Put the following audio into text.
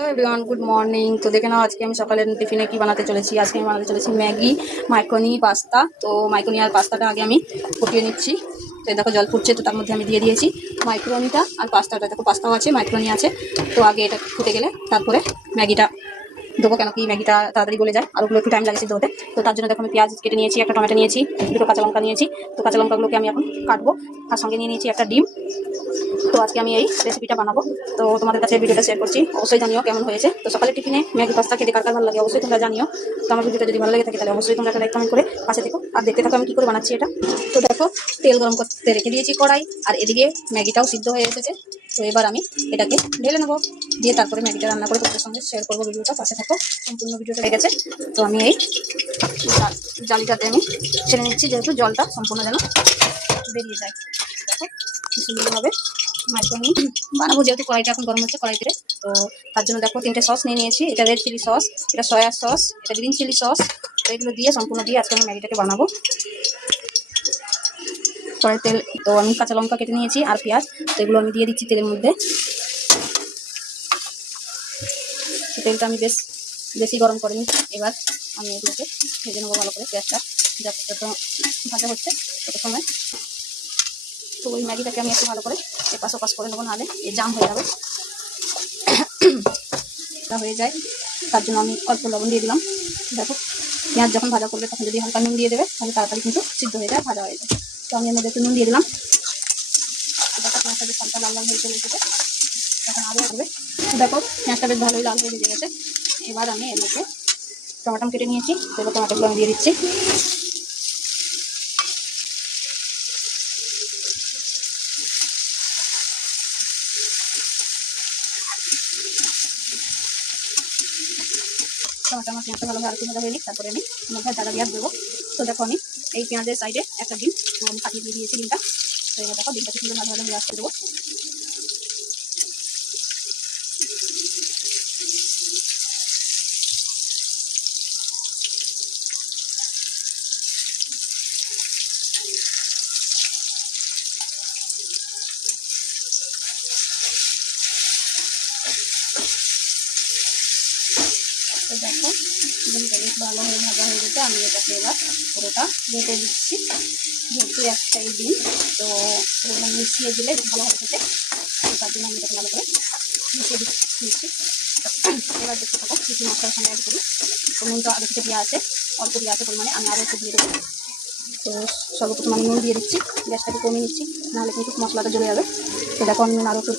Hello everyone, good morning. তো দেখে নাও আজকে আমি সকালের টিফিনে কি বানাতে চলেছি। আজকে আমি বানাতে চলেছি ম্যাগি, মাইক্রোনি, পাস্তা। তো মাইক্রোনি আর পাস্তাটা আগে আমি ফুটিয়ে নিচ্ছি। তো এই দেখো জল ফুটছে, তো তার মধ্যে আমি দিয়ে দিয়েছি মাইক্রোনিটা আর পাস্তাটা। দেখো পাস্তাও আছে, মাইক্রোনি আছে। তো আগে এটা ফুটে গেলে তারপরে ম্যাগিটা দেবো, কেন কি ম্যাগিটা তাড়াতাড়ি গলে যায়, আলুগুলো একটু টাইম লাগে সিদ্ধ হতে। তো তার জন্য দেখো আমি পেঁয়াজ কেটে নিয়েছি, একটা টমেটো নিয়েছি, দুটো কাঁচা লঙ্কা নিয়েছি। তো কাঁচা লঙ্কাগুলোকে আমি এখন কাটবো। আর সঙ্গে নিয়ে নিয়েছি একটা ডিম। তো আজকে আমি এই রেসিপিটা বানাবো। তো তোমাদের কাছে ভিডিওটা শেয়ার করছি, অবশ্যই জানিও কেমন হয়েছে। তো সকালে টিফিনে ম্যাগি পাস্তা খেতে কার কার ভালো লাগে অবশ্যই তোমরা জানিও। তো আমার ভিডিওটা যদি ভালো লাগে থাকে তাহলে অবশ্যই তোমরা একটা লাইক কমেন্ট করে পাশে থেকো আর দেখতে থাকো আমি কি করে বানাচ্ছি এটা। তো দেখো তেল গরম করতে রেখে দিয়েছি কড়াই, আর এদিকে ম্যাগিটাও সিদ্ধ হয়ে এসেছে। তো এবার আমি এটাকে ঢেলে নেবো, দিয়ে তারপরে ম্যাগিটা রান্না করে তোমাদের সঙ্গে শেয়ার করবো। ভিডিওটা পাশে থাকো, সম্পূর্ণ ভিডিওটা হয়ে গেছে। তো আমি এই জালিটাতে আমি ছেড়ে নিচ্ছি, যেহেতু জলটা সম্পূর্ণ যেন বেরিয়ে যায়। দেখো কি সুন্দরভাবে মাইক্রোনি বানাবো, যেহেতু কড়াইটা এখন গরম হচ্ছে কড়াইতে। তো তার জন্য দেখো 3টে সস নিয়ে নিয়েছি। এটা রেড চিলি সস, এটা সয়া সস, এটা গ্রিন চিলি সস। তো এগুলো দিয়ে সম্পূর্ণ দিয়ে আজকে আমি ম্যাগিটাকে বানাবো। কড়াই তেল, তো আমি কাঁচা লঙ্কা কেটে নিয়েছি আর পেঁয়াজ। তো এগুলো আমি দিয়ে দিচ্ছি তেলের মধ্যে। তেলটা আমি বেশি গরম করিনি। এবার আমি এগুলোকে ভেজে নেবো ভালো করে, পেঁয়াজটা যত ভাজা হচ্ছে তত সময়। তো ওই ম্যাগিটাকে আমি একটু ভালো করে এপাশ ওপাশ করে নেবো, নাহলে এই জাম হয়ে যাবে। হয়ে যায়, তার জন্য আমি অল্প লবণ দিয়ে দিলাম। দেখো পেঁয়াজ যখন ভাজা করবে তখন যদি হালকা নুন দিয়ে দেবে তাহলে তাড়াতাড়ি কিন্তু সিদ্ধ হয়ে যায়, ভাজা হয়ে যায়। তো আমি এর মধ্যে একটু নুন দিয়ে দিলাম। দেখো পেঁয়াজটা বেশ হালকা লাল লাল হয়ে চলে এসেছে, তখন আরও হবে। দেখো পেঁয়াজটা বেশ ভালোই লাল হয়ে ভেজে গেছে। এবার আমি এর মধ্যে টমেটো কেটে নিয়েছি, তো এবার টমেটোগুলো আমি দিয়ে দিচ্ছি। টমেটো আমার পেঁয়াজটা ভালোভাবে আলু ভাজা হয়ে নিই, তারপরে আমি মধ্যে জায়গা দিয়ে দেবো। তো দেখো আমি এই পেঁয়াজের সাইডে একটা ডিম আমি ফাটিয়ে দিয়ে দিয়েছি ডিমটা। তো এবার দেখো ডিমটাকে সুন্দর ভালোভাবে আমি আসতে দেবো। তো দেখো ডিমটা বেশ ভালোভাবে ভাজা হয়ে গেছে। আমি এটাকে এবার পুরোটা রেখে দিচ্ছি, যেহেতু একটাই ডিম। তো পুরোটা মিশিয়ে দিলে ভালো হবে খেতে। তো তার জন্য আমি এটাকে ভালো করে মিশিয়ে দিচ্ছি। এবার দেখতে থাকো কিছু মশলার সঙ্গে অ্যাড করি। তো নুনটা আগে থেকে দেওয়া আছে, অল্প দেওয়া আছে পরিমাণে, আমি আরও একটু দিয়ে দেবো। তো সর্বপ্রথম আমি নুন দিয়ে দিচ্ছি, গ্যাসটাকে কমিয়ে নিচ্ছি, নাহলে কিন্তু মশলাটা জ্বলে যাবে। তো দেখো আমি নুন আরও একটু